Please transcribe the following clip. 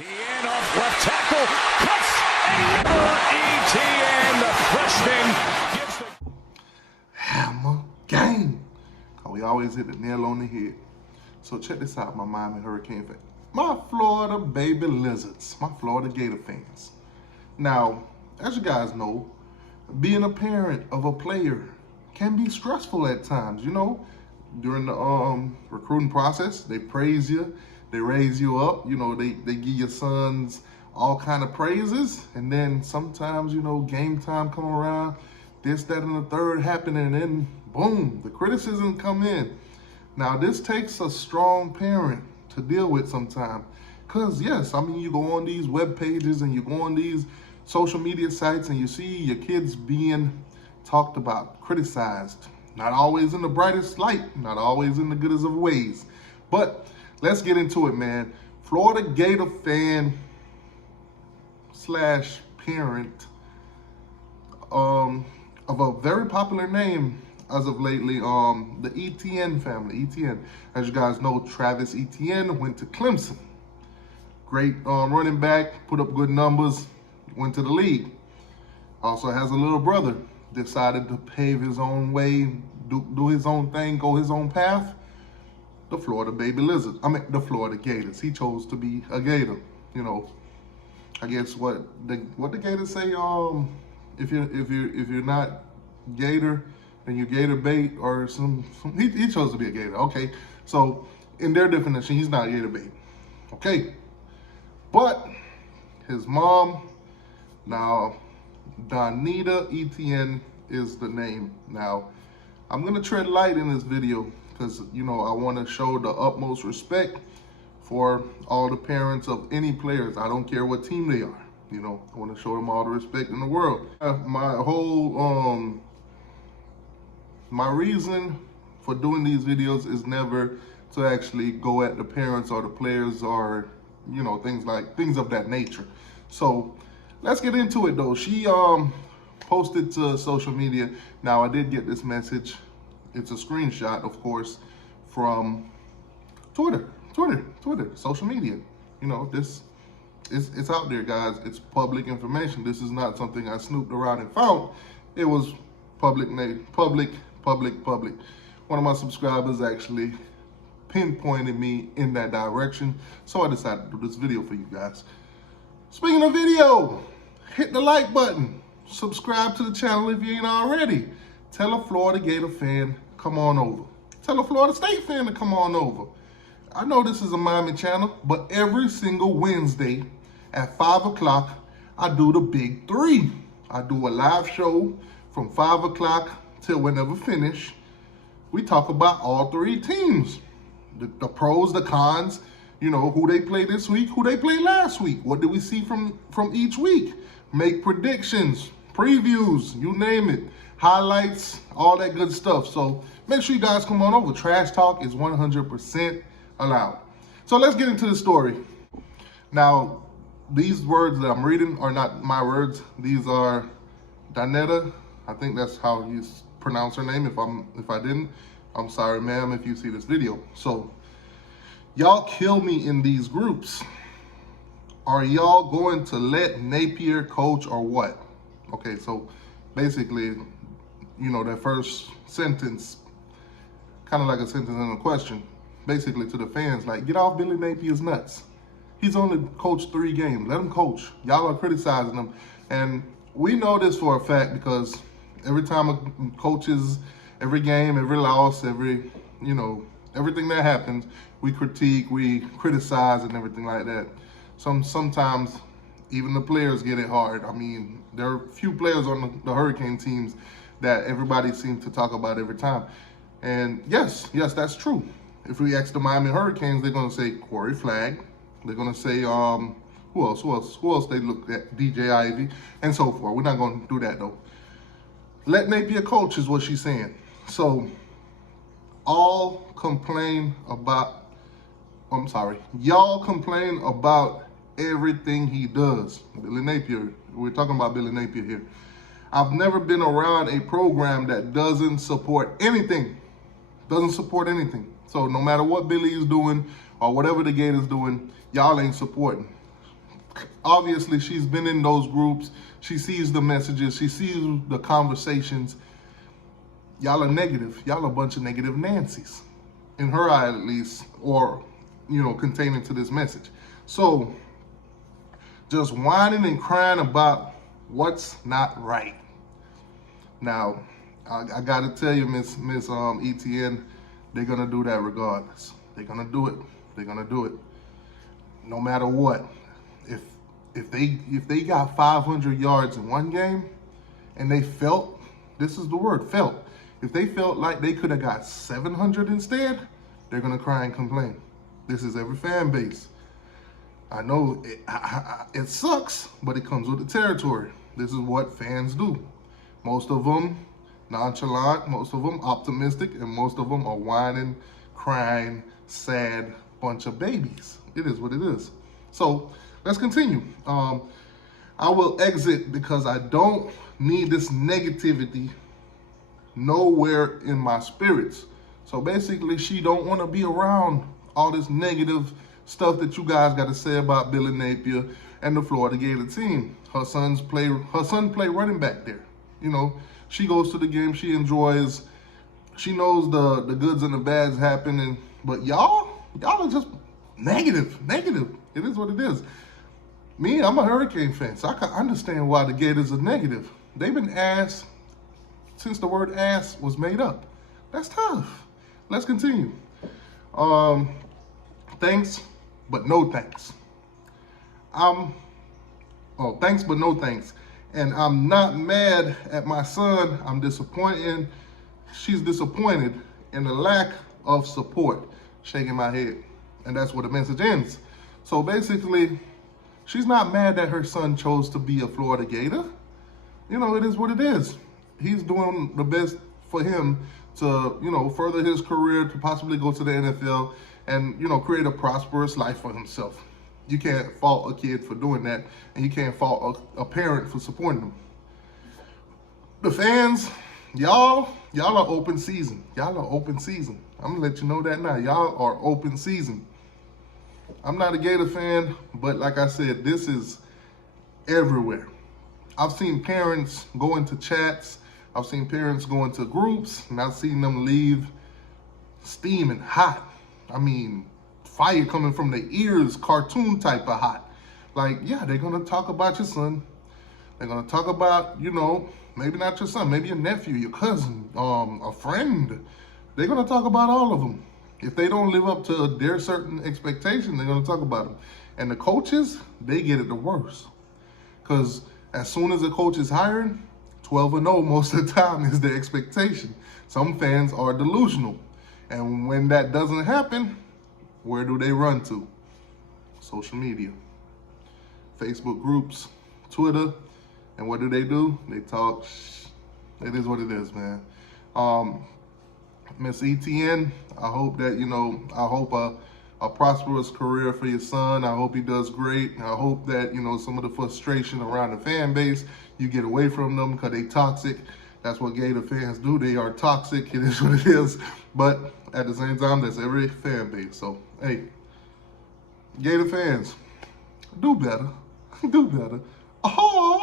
Etienne off left tackle, cuts, and TREVOR Etienne, the freshman, gives the hammer game. We always hit the nail on the head. So check this out, my Miami Hurricane fan. My Florida baby lizards, my Florida Gator fans. Now, as you guys know, being a parent of a player can be stressful at times. You know, during the recruiting process, they praise you, they raise you up. You know, they give your sons all kind of praises, and then sometimes, you know, game time come around, this, that, and the third happening, and then boom, the criticism come in. Now, this takes a strong parent to deal with sometimes. Because, yes, I mean, you go on these web pages and you go on these social media sites and you see your kids being talked about, criticized. Not always in the brightest light, not always in the goodest of ways. But let's get into it, man. Florida Gator fan slash parent of a very popular name as of lately, the Etienne family. Etienne, as you guys know, Travis Etienne went to Clemson. Great running back, put up good numbers, went to the league. Also has a little brother, decided to pave his own way, do his own thing, go his own path. The Florida baby lizard, the Florida Gators. He chose to be a Gator. You know, I guess what the Gators say, if you're not Gator, then you Gator bait or he chose to be a Gator. Okay, so in their definition, he's not Gator bait. Okay, but his mom, now Donita Etienne is the name. Now, I'm gonna tread light in this video because, you know, I want to show the utmost respect for all the parents of any players. I don't care what team they are. You know, I want to show them all the respect in the world. My whole my reason for doing these videos is never to actually go at the parents or the players or, you know, things of that nature. So let's get into it though. She posted to social media. Now, I did get this message. It's a screenshot, of course, from Twitter, social media. You know, this it's out there, guys. It's public information. This is not something I snooped around and found. It was public. One of my subscribers actually pinpointed me in that direction, so I decided to do this video for you guys. Speaking of video, hit the like button, subscribe to the channel if you ain't already. Tell a Florida Gator fan, come on over. Tell a Florida State fan to come on over. I know this is a Miami channel, but every single Wednesday at 5 o'clock, I do the Big Three. I do a live show from 5 o'clock till whenever finish. We talk about all three teams. The pros, the cons, you know, who they play this week, who they played last week. What did we see from each week? Make predictions, previews, you name it. Highlights, all that good stuff. So make sure you guys come on over. Trash talk is 100% allowed. So let's get into the story. Now, these words that I'm reading are not my words. These are Donita. I think that's how you pronounce her name. If I didn't, I'm sorry, ma'am, if you see this video. So y'all kill me in these groups. Are y'all going to let Napier coach or what? Okay, so basically, you know, that first sentence, kind of like a sentence and a question, basically to the fans, like, get off Billy Napier's nuts. He's only coached 3 games. Let him coach. Y'all are criticizing him. And we know this for a fact because every time a coaches, every game, every loss, every, you know, everything that happens, we critique, we criticize and everything like that. Sometimes even the players get it hard. I mean, there are a few players on the Hurricane teams that everybody seems to talk about every time. And yes, that's true. If we ask the Miami Hurricanes, they're gonna say Corey Flagg. They're gonna say, who else they look at, DJ Ivy, and so forth. We're not gonna do that though. Let Napier coach is what she's saying. So y'all complain about everything he does. Billy Napier, we're talking about Billy Napier here. I've never been around a program that doesn't support anything. So no matter what Billy is doing or whatever the Gators doing, y'all ain't supporting. obviously she's been in those groups. She sees the messages. She sees the conversations. Y'all are negative. Y'all are a bunch of negative Nancy's, in her eye at least, or, you know, containing to this message. So just whining and crying about what's not right. Now, I gotta tell you, Miss Etienne, they're gonna do that regardless. They're gonna do it. They're gonna do it. No matter what. If they got 500 yards in one game, and they felt, this is the word, felt. If they felt like they could have got 700 instead, they're gonna cry and complain. This is every fan base. I know it sucks, but it comes with the territory. This is what fans do. Most of them nonchalant, most of them optimistic, and most of them are whining, crying, sad bunch of babies. It is what it is. So let's continue. I will exit because I don't need this negativity nowhere in my spirits. So basically, she don't want to be around all this negative stuff that you guys got to say about Billy Napier and the Florida Gator team. Her son play running back there. You know, she goes to the game, she enjoys, she knows the goods and the bads happening, but y'all are just negative. It is what it is. Me, I'm a Hurricane fan, so I can understand why the Gators are negative. They've been ass since the word ass was made up. That's tough. Let's continue. Thanks, but no thanks. Thanks, but no thanks. And I'm not mad at my son. I'm disappointed. She's disappointed in the lack of support. Shaking my head. And that's where the message ends. So basically, she's not mad that her son chose to be a Florida Gator. You know, it is what it is. He's doing the best for him to, you know, further his career, to possibly go to the NFL and, you know, create a prosperous life for himself. You can't fault a kid for doing that, and you can't fault a parent for supporting them. The fans, y'all are open season. Y'all are open season. I'm gonna let you know that now. Y'all are open season. I'm not a Gator fan, but like I said, this is everywhere. I've seen parents go into chats. I've seen parents go into groups, and I've seen them leave steaming hot. I mean, fire coming from their ears, cartoon type of hot. Like, yeah, they're gonna talk about your son. They're gonna talk about, you know, maybe not your son, maybe your nephew, your cousin, a friend. They're gonna talk about all of them. If they don't live up to their certain expectation, they're gonna talk about them. And the coaches, they get it the worst. Because as soon as a coach is hired, 12-0 most of the time is the expectation. Some fans are delusional. And when that doesn't happen, where do they run to? Social media. Facebook groups, Twitter, and what do? They talk. It is what it is, man. Miss Etienne, I hope that, you know, I hope a prosperous career for your son. I hope he does great. I hope that, you know, some of the frustration around the fan base, you get away from them because they toxic. That's what Gator fans do. They are toxic. It is what it is. But at the same time, that's every fan base. So, hey, Gator fans, do better. Do better. Oh!